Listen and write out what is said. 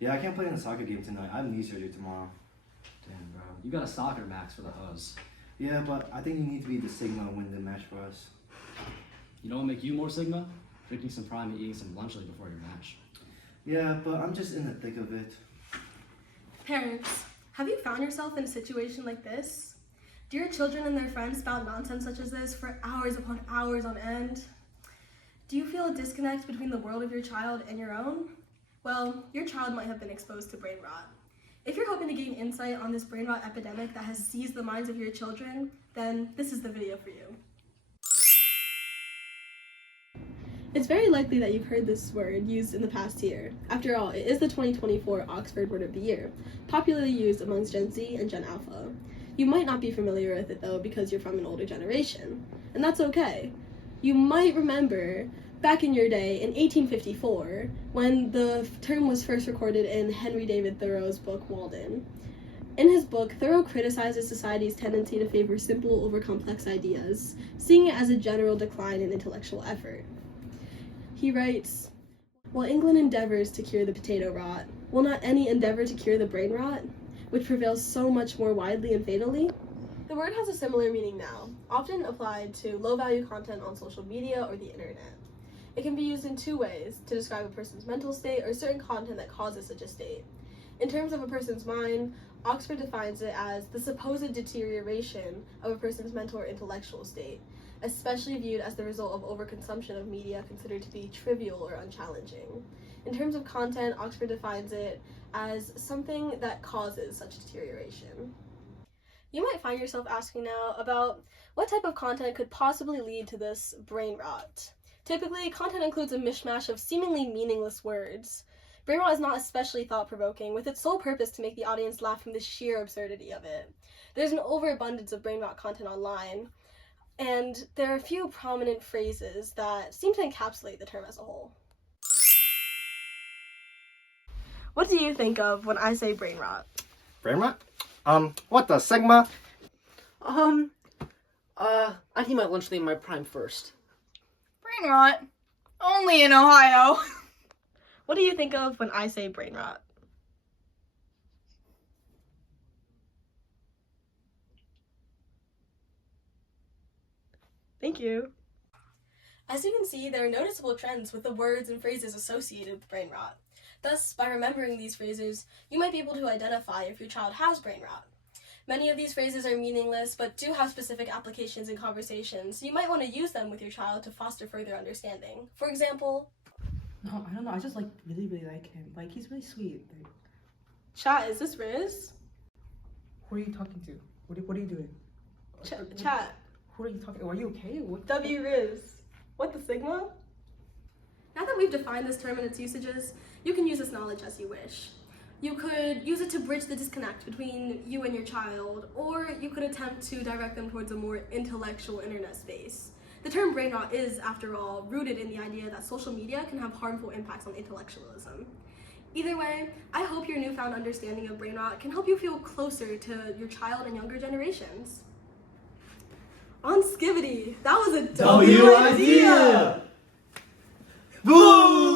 Yeah, I can't play in the soccer game tonight. I have knee surgery tomorrow. Damn, bro. You got a soccer max for the hose. Yeah, but I think you need to be the Sigma to win the match for us. You know what make you more Sigma? Drinking some Prime and eating some lunch late before your match. Yeah, but I'm just in the thick of it. Parents, have you found yourself in a situation like this? Do your children and their friends spout nonsense such as this for hours upon hours on end? Do you feel a disconnect between the world of your child and your own? Well, your child might have been exposed to brain rot. If you're hoping to gain insight on this brain rot epidemic that has seized the minds of your children, then this is the video for you. It's very likely that you've heard this word used in the past year. After all, it is the 2024 Oxford Word of the Year, popularly used amongst Gen Z and Gen Alpha. You might not be familiar with it though because you're from an older generation, and that's okay. You might remember back in your day in 1854 when the term was first recorded in Henry David Thoreau's book Walden. In his book, Thoreau criticizes society's tendency to favor simple over complex ideas, seeing it as a general decline in intellectual effort. He writes, "While England endeavors to cure the potato rot, will not any endeavor to cure the brain rot, which prevails so much more widely and fatally?" The word has a similar meaning now, often applied to low-value content on social media or the internet. It can be used in two ways, to describe a person's mental state or certain content that causes such a state. In terms of a person's mind, Oxford defines it as the supposed deterioration of a person's mental or intellectual state, especially viewed as the result of overconsumption of media considered to be trivial or unchallenging. In terms of content, Oxford defines it as something that causes such deterioration. You might find yourself asking now about what type of content could possibly lead to this brain rot. Typically, content includes a mishmash of seemingly meaningless words. Brain rot is not especially thought-provoking, with its sole purpose to make the audience laugh from the sheer absurdity of it. There's an overabundance of brain rot content online, and there are a few prominent phrases that seem to encapsulate the term as a whole. What do you think of when I say brain rot? Brain rot? What the Sigma? I'd eat my lunch late in my Prime first. Brain rot? Only in Ohio. What do you think of when I say brain rot? Thank you. As you can see, there are noticeable trends with the words and phrases associated with brain rot. Thus, by remembering these phrases, you might be able to identify if your child has brain rot. Many of these phrases are meaningless, but do have specific applications in conversations, so you might want to use them with your child to foster further understanding. For example, No, I don't know. I just really like him. Like, he's really sweet. Like, chat, is this Riz? who are you talking to? What are you doing? Chat, Who are you talking to? Are you okay? What? W Riz. What the Sigma? Now that we've defined this term and its usages, you can use this knowledge as you wish. You could use it to bridge the disconnect between you and your child, or you could attempt to direct them towards a more intellectual internet space. The term brain rot is, after all, rooted in the idea that social media can have harmful impacts on intellectualism. Either way, I hope your newfound understanding of brain rot can help you feel closer to your child and younger generations. On Skivity, that was a W idea! Boo!